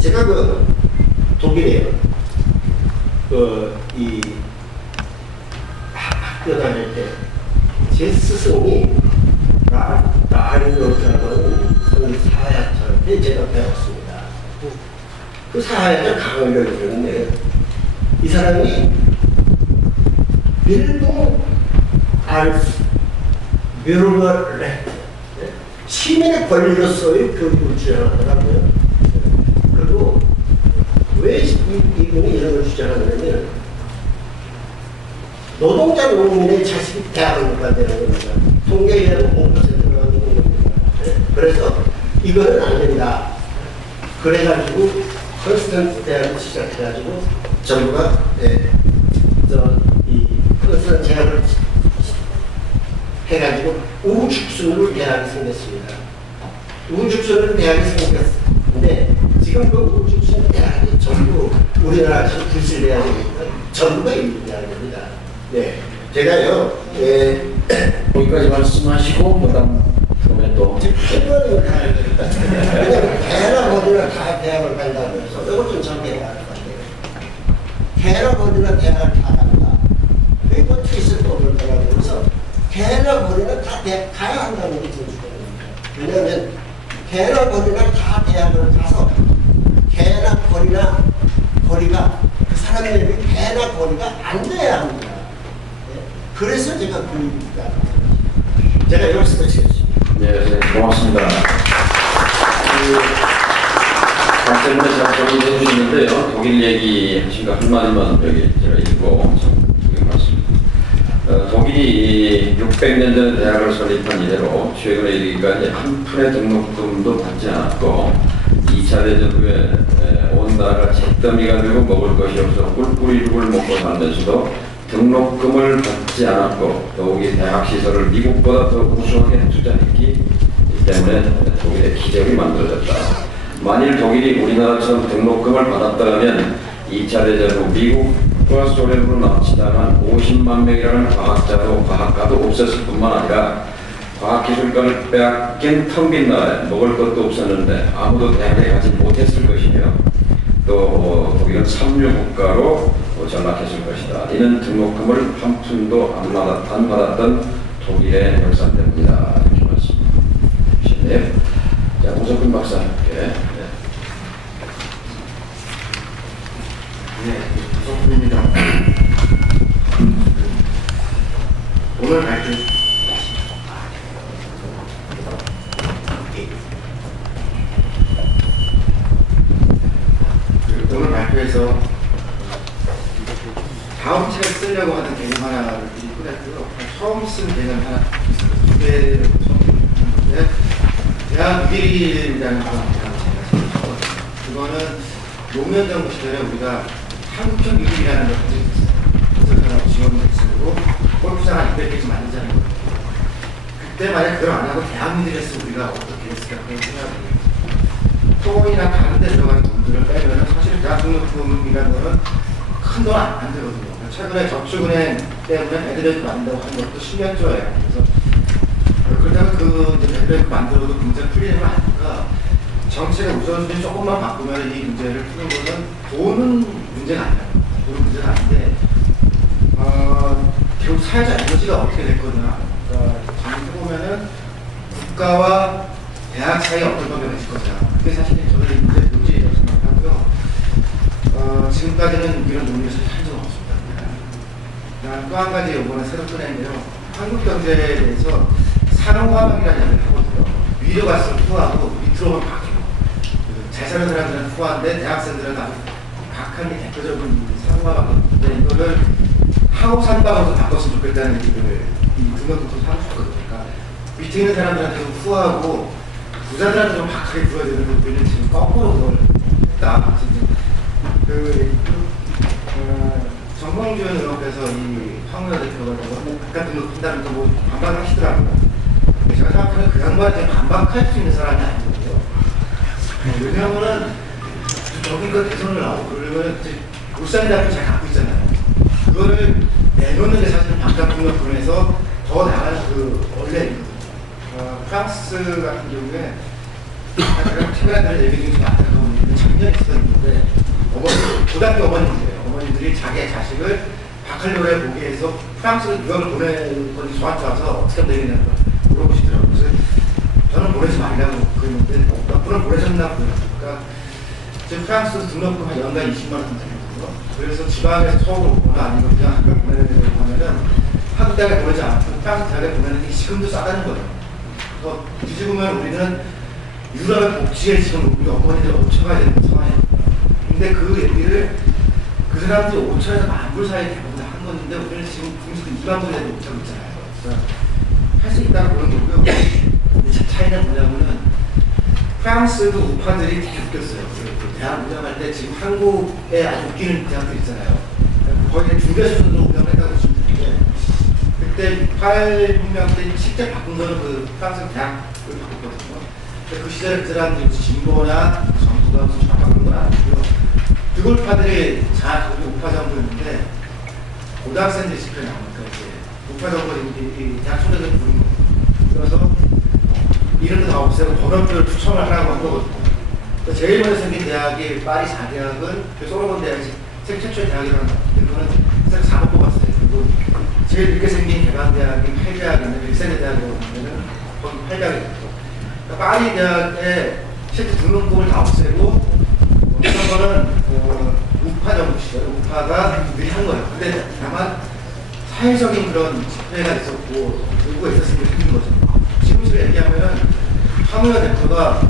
제가 독일에요. 이 학교 다닐 때 제 스승이 라인로트라고 사야철에 제가 배웠습니다. 그 사야철 강의를 들었는데 이 사람이 빌동 알스 뮤르거레트 시민의 권리로서의 교육을 주장하더라고요. 그리고 왜 이분이 이런 걸 주장하냐면 노동자 농민의 자식이 대학을 못 간다는 겁니다. 통계에 의하면 5%가 넘는 겁니다. 그래서 이거는 안 된다. 그래가지고 컨스턴트 대학을 시작해가지고 정부가 이 컨스턴트 대학을 해가지고 우후죽순으로 대학이 생겼습니다. 우후죽순으로 대학이 생겼는데 지금 그 우후죽순 대학이 전부 우리나라에서 불실돼야 되니까 전부가 일분해야 됩니다. 네, 제가요. 거기까지 말씀하시고 그다음 또 친구는 가야 됩니다. 왜냐면 대학 어디나 다 대학을 간다고 해서 이것 좀 정리해야 할 것 같아요. 대학 어디나 대학을 다 간다. 그게 뭐 트위스도 없을 거라고 그래서 개나 거리나 다 가야 한다는 게 정치권입니다. 왜냐하면 개나 거리나 다 대학을 가서 개나 거리나 거리가 그 사람들이 개나 거리가 안 돼야 합니다. 네? 그래서 제가 제가 여기서 치겠습니다. 네, 고맙습니다. 박재문에 제가 정리해 주시는데요. 독일 얘기 하신 거 한마디만 여기 제가 읽고 독일이 600년 전 대학을 설립한 이래로 최근에 이르기까지 한 푼의 등록금도 받지 않았고 2차 대전 후에 온 나라가 잿더미가 되고 먹을 것이 없어 꿀꿀이죽을 먹고 살면서도 등록금을 받지 않았고 더욱이 대학시설을 미국보다 더 우수하게 투자했기 때문에 독일의 기적이 만들어졌다. 만일 독일이 우리나라처럼 등록금을 받았다면 2차 대전 후 미국과 소련으로 납치당한 50만 명이라는 과학가도 없었을 뿐만 아니라 과학기술가를 빼앗긴 텅 빈 나라에 먹을 것도 없었는데 아무도 대학에 가지 못했을 것이며 또 독일은 삼류국가로 전락했을 것이다. 이는 등록금을 한 푼도 안 받았던 독일의 역사 때문이다. 이렇게 말씀 주시네요. 자, 오석근 박사님께. 네, 오석근입니다. 오늘 발표 오늘 발표에서 다음 책을 쓰려고 하는 개념 하나를 미리 꺼냈고요. 처음 쓴 개념 하나 있습니다. 두 개를 처음 썼는데 대학 6일이라는 그런 대학을 제가 썼죠. 그거는 노무현 정부 시절에 우리가 한국형 6일이라는 걸 가지고 있어요. 그래서 지원을 쓰고 골프장 한 200개쯤 만들자는 거예요. 그때 만약 그걸 안 하고 대학 6일 했으면 우리가 어떻게 했을까 그런 생각이 토론이나 다른 데 들어가는 돈들을 빼면 사실 대학 등록금이라는 거는 큰 돈 안 들거든요. 최근에 저축은행 때문에 애들을 만든다고 하는 것도 10년 줘야 그래서 그렇다고 그 애들을 만들어도 문제 풀리는 건 아니니까 정책의 우선순위 조금만 바꾸면 이 문제를 푸는 거는 돈은 문제가 아니에요. 돈은 문제가 아닌데 결국 사회적 에너지가 어떻게 될 거냐. 정리해보면은 국가와 대학 사이에 어떤 관계가 있을 거냐. 그게 사실 저는 이 문제의 본질이라고 생각하고요. 지금까지는 이런 논의에서 한 적은 없습니다. 또 한 가지 이번에 새로 꺼낸데요. 한국 경제에 대해서 상호화학이라는 얘기를 하거든요. 위로 갈수록 후하고 밑으로 가면 박해요. 잘 사는 사람들은 후한데 대학생들은 아주 박한이 대표적인 상호화학인데 이거를 하우산방으로 바꿨으면 좋겠다는 얘기를 이 등록부터 하고 싶거든요. 그러니까 밑에 있는 사람들한테 좀 후하고 부자들한테 좀 박하게 불어야 되는데 우리는 지금 거꾸로 그걸 했다. 정봉준 의원께서 이 황우여 대표가 바깥 등록한다는 거 반박하시더라고요. 제가 생각하는 그 양반한테 반박할 수 있는 사람이 아니거든요. 왜냐하면은 저기 그 대선을 나오고 그러면 울산 대학을 잘 갖고 있잖아요. 그거를 내놓는 게 사실은 바깥 등록금에서 더 나가는 그 원래거든요. 프랑스 같은 경우에 제가 최근에 얘기 중에 많다고 작년에 있었는데 고등학교 어머님들이에요. 어머님들이 자기 자식을 바칼로레 보기에서 프랑스로 유학을 보내는 건지 저한테 와서 어떻게 하면 되겠냐고 물어보시더라고요. 그래서 저는 보내지 말라고 그랬는데 몇 분은 보내셨나 보니까 지금 프랑스 등록금 한 연간 20만 원 되거든요. 그래서 지방에서 서울 오거나 아니면 그냥 학교 보내려고 하면은 한국 대학에 보내지 않고 프랑스 대학에 보내는 게 지금도 싸다는 거예요. 그래서 뒤집으면 우리는 유럽의 복지에 지금 우리 어머니들 얹혀가야 되는 상황이에요. 근데 그 얘기를 그 사람들이 5천에서 10,000불 사이에 대부분 한 건데 우리는 지금 국민수도 2만 불에도 못하고 있잖아요. 할 수 있다고 그런 거고요. 근데 차이는 뭐냐면은 프랑스도 우파들이 되게 웃겼어요. 그 대학 운영할 때 지금 한국에 아주 웃기는 대학들 있잖아요. 거의 중대 수준으로 운영을 했다고 보시면 되는데 그때 68혁명 때 실제 바꾼 거는 그 프랑스 대학을 바꿨거든요. 그 시절에 그 사람들이 진보나 정부가 무슨 바꾼 건 아니고요. 드골파들이 자기 우파 정부였는데 고등학생들이 집회에 나오니까 이제 우파 정부를 대학 총장들이 부른 거예요. 그래서 이름도 다 없애고 번호표를 추첨을 하라고 한 거거든요. 제일 먼저 생긴 대학이 파리 4대학은 소로본 대학이 세계 최초의 대학이라는 거는 세계 4번 뽑았어요. 그리고 제일 늦게 생긴 개방대학이 8대학인데 빅센의 대학이라고 하면은 거기 8대학이었고 그러니까 파리 대학에 실제 등록금을 다 없애고 이런 거는 우파 정부 시절 우파가 미리 한 거예요. 근데 다만 사회적인 그런 집회가 있었고 요구가 있었으면 생긴 거죠. 지금식으로 얘기하면은 황우여 대표가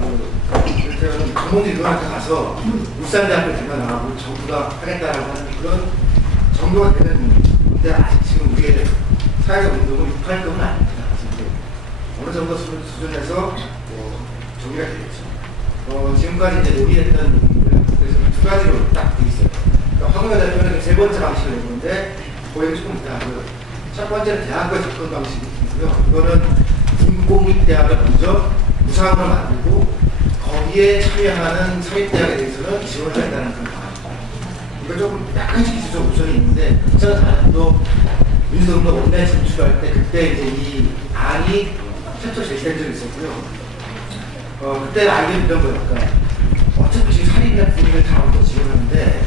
이를테면 강봉진 의원한테 가서 울산대학교 대표 나가고 정부가 하겠다라고 하는 그런 정도가 되는 건데 아직 지금 우리의 사회적 운동은 6.8급은 아닙니다. 어느 정도 수준에서 정리가 되겠죠. 지금까지 이제 논의했던 논의를 그래서 두 가지로 딱 돼 있어요. 그러니까 황우여 대표는 세 번째 방식을 내는데 거기는 조금 이따 하고요. 첫 번째는 대학과 접근 방식이고요. 이거는 군공립대학을 먼저 무상으로 만들고 거기에 참여하는 사립대학에 대해서는 지원을 하겠다는 그런 방안입니다. 이거 조금 약간씩 기술적 오션이 있는데 저는 다른도 민주당도 온라인 진출할 때 그때 이제 이 안이 최초 제시된 적이 있었고요. 그때 알게 되던 거예요. 그러니까 어차피 지금 사립이나 국립을 다 먼저 지원하는데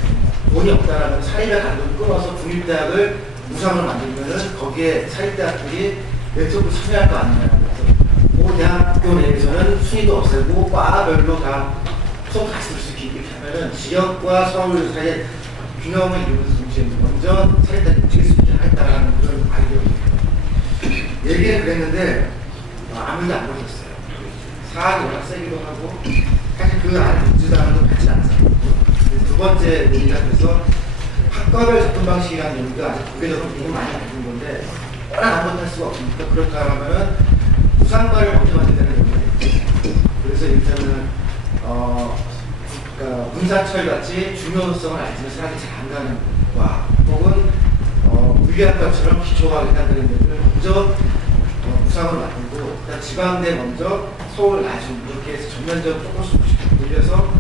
돈이 없다라면 사립의 간도를 끊어서 국립대학을 무상으로 만들면은 거기에 사립대학들이 내적으로 참여할 거 아니냐고. 그 대학교 내에서는 순위도 없애고 과별로 다 수업 같이 들을 수 있게 하면은 지역과 서울 사이에 균형을 이루면서 동시에 먼저 사립대학을 움직일 수 있게 하겠다라는 그런 아이디어입니다. 얘기는 그랬는데 아무 일도 안 벌어졌어요. 사안이 워낙 세기도 하고 사실 그 안에 민주당도 같지 않았어요. 두 번째 논의가 돼서 학과별 접근 방식이라는 논의가 아직 국외적으로 굉장히 많이 알려진 건데 워낙 아무것도 할 수가 없으니까 그렇다면 무상과를 먼저 만든다는 논의가 있죠. 그래서 이를테면 그러니까 문사철 같이 중요성을 알지만 사람들이 잘 안 가는 과 혹은 물리학과처럼 기초과학을 한다는 데를 먼저 무상으로 만들고 그다음 지방대 먼저 서울 나중 이렇게 해서 전면적으로 조금씩 늘려서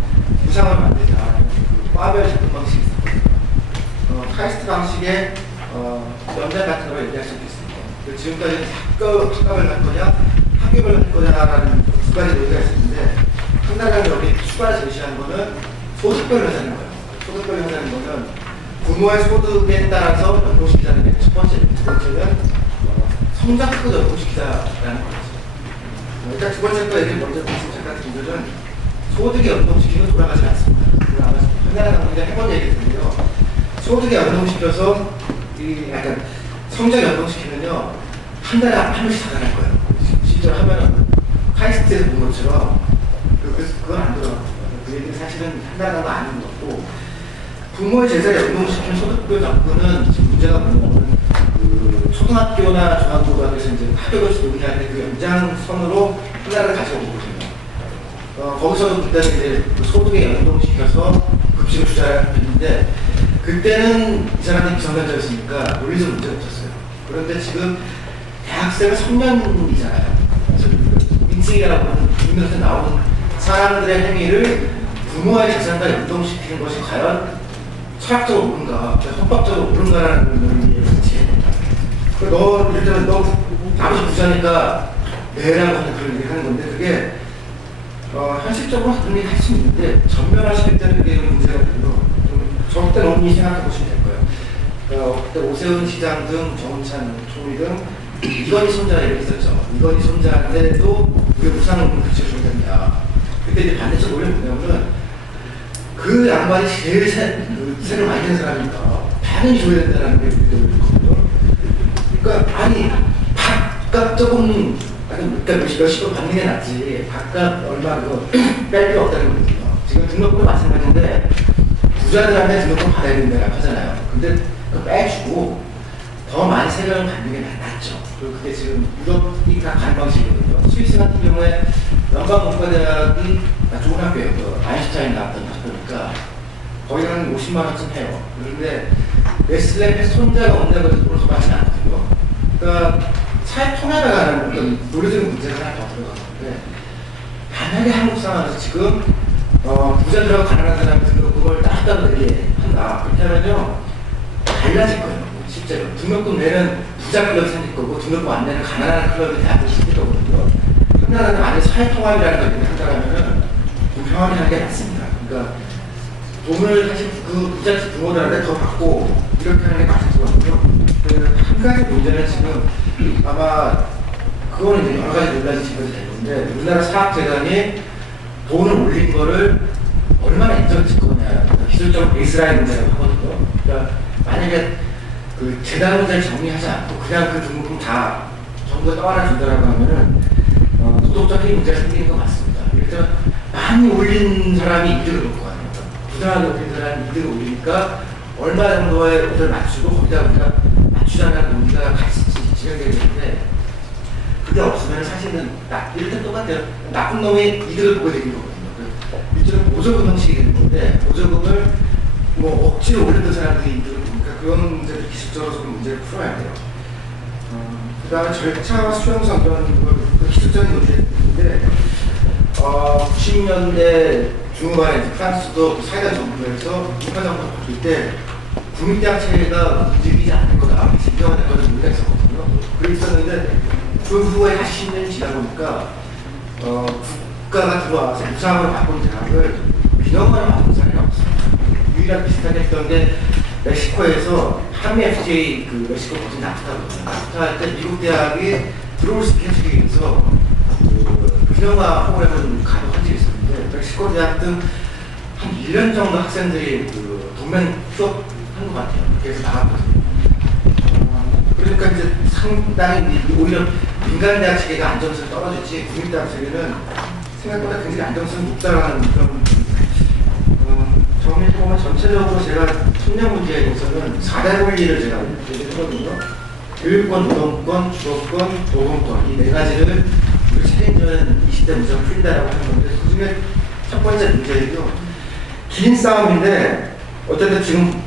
무상을 만들자. 과별 접근 방식이 있습니다. 카이스트 방식의 연장 같은 걸 얘기할 수 있겠습니다. 지금까지는 학과별 할 거냐, 학교별 할 거냐라는 두 가지 논의가 있었는데 한나라가 여기 추가로 제시한 거는 소득별로 하자는 거예요. 소득별로 하자는 거는 부모의 소득에 따라서 연동시키자는 게 첫 번째입니다. 두 번째는 성장도 연동시키자라는 거죠. 일단 두 번째 거 얘기 먼저 잠깐 드리면 소득에 연동시키면 돌아가지 않습니다. 아마 한나라가 먼저 해본 얘기인데요. 소득에 연동시켜서 이 약간 성장 연동시키면요 한 달에 한 번씩 자라날 거예요. 실제로 하면은 카이스트에서 본 것처럼 그래서 그건 안 돌아가요. 그 얘기는 사실은 한 달에도 아닌 거고 부모의 재산을 연동시키는 소득별 접근은 지금 문제가 뭐냐면 그 초등학교나 중학교에서 이제 학교에서 논의할 때 그 연장선으로 한 달을 가지고 오거든요. 거기서도 그때는 이제 소득에 연동시켜서 급식을 주자라 했는데 그때는 이 사람이 미성년자였으니까 논리적 문제가 없었어요. 그런데 지금 대학생은 성년이잖아요. 민증이라고 하는 국민에서 나오는 사람들의 행위를 부모의 재산과 연동시키는 것이 과연 철학적으로 옳은가, 헌법적으로 옳은가라는 논리에 제시됩니다. 너, 예를 들면 너 아버지 부자니까 내라고 하는 그런 얘기를 하는 건데 그게 현실적으로 그런 얘기 할 수 있는데 전면화시킬 때는 그게 문제가 되고요. 절대 논리 생각해 보시면 될 거예요. 그때 오세훈 시장 등 정운찬 총리 등 이건희 손자 이렇게 있었죠. 이건희 손자인데도 왜 무상헌금 그치셔야 된다. 그때 이제 반대쪽 논리는 뭐냐면은 그 양반이 제일 세를 많이 낸 사람이니까 당연히 줘야 된다는 게 의도거든요. 그러니까 아니 밥값 조금 그러니까 몇십억 받는 게 낫지 밥값 얼마 그거 뺄 필요 없다는 거거든요. 지금 등록금도 마찬가지인데 부자들한테 등록금 받아야 된다고 하잖아요. 근데 그거 빼주고 더 많이 세금을 받는 게 낫죠. 그리고 그게 지금 유럽이 다 가는 방식이거든요. 스위스 같은 경우에 연방공과대학이 좋은 학교예요. 그 아인슈타인 나왔던 학교니까 거의 한 50만 원쯤 해요. 그런데 네슬레의 손자가 없는 것으로 많지 않거든요. 그러니까 사회 통합에 관한 어떤 노려지는 문제가 하나 더 들어가는데 만약에 한국 상황에서 지금 부자들하고 가난한 사람이 등록금을 따로 내게 한다. 그렇게 하면요 달라질 거예요. 실제로 등록금 내는 부자 클럽이 생길 거고 등록금 안 내는 가난한 클럽이 대학을 생길 거거든요. 한나라는 만약 사회 통합이라는 걸 한다면은 공평하게 하는 게 낫습니다. 그러니까 돈을 사실 그 부잣집 부모들한테 더 받고 이렇게 하는 게 맞을 거거든요. 한 가지 문제는 지금 아마 그거는 이제 여러 가지 논란이 지금 되는데 우리나라 사학재단이 돈을 올린 거를 얼마나 인정할 거냐 기술적 베이스라인 문제라고 하거든요. 그러니까 만약에 그 재단 문제를 정리하지 않고 그냥 그 등록금 다 정부가 떠안아 준다라고 하면은 도덕적인 문제가 생기는 것 같습니다. 일단 많이 올린 사람이 이득을 놓고 가는 거죠. 부당하게 올린 사람이 이득을 올리니까 얼마 정도의 것을 맞추고 거기다 우리가 맞추자는 논의가 같이 진행되게 되는데 그게 없으면 사실은 일단 똑같아요. 나쁜 놈이 이득을 보게 되는 거거든요. 일종의 보조금 형식이 되는 건데 보조금을 뭐 억지로 올렸던 사람들이 이득을 보니까 그런 문제를 기술적으로 좀 문제를 풀어야 돼요. 그 다음에 절차와 수용성 이런 기술적인 문제인데 90년대 중후반에 프랑스도 사회당 정부에서 민간 정부가 바뀔 때 국민대학 체계가 움직이지 않을 거다. 인정하는 것을 우리가 있었거든요. 그렇게 있었는데 그 후에 80년이 지나 보니까 국가가 들어와서 무상으로 바꾼 대학을 민영화로 바꾼 사례가 없습니다. 유일하게 비슷하게 했던 게 멕시코에서 한미 FTA 그 멕시코 버튼 나프타거든요. 나프타 할 때 미국 대학이 들어올 수 있게 해주기 위해서 민영화 프로그램을 가동한 적이 있었는데 멕시코 대학 등 한 1년 정도 학생들이 그 동맹 수업한 것 같아요. 그래서 나갔거든요. 그러니까 이제 상당히 오히려 민간 대학 체계가 안정성이 떨어지지 국민 대학 체계는 생각보다 굉장히 안정성이 높다라는 그런 정리해보면 전체적으로 제가 청년 문제에 대해서는 4대 권리를 제가 얘기했거든요. 교육권, 노동권, 주거권, 노동권 이 네 가지를 우리 책임져는 20대 문제가 풀린다라고 하는 건데 그 중에 첫 번째 문제는요. 긴 싸움인데 어쨌든 지금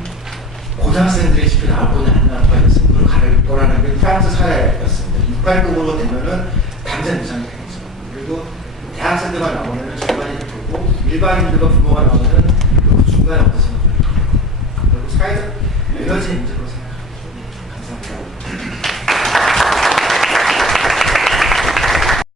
고등학생들이 집에 나올 거냐 안 나올 거냐 승부를 가릴 거라는 게 프랑스 사례였습니다. 6발급으로 되면은 당장 무상이 되겠죠. 그리고 대학생들만 나오면은 절반이 될 거고 일반인들과 부모가 나오면은 그 중간에 어디서 그리고 사회적 에너지 문제로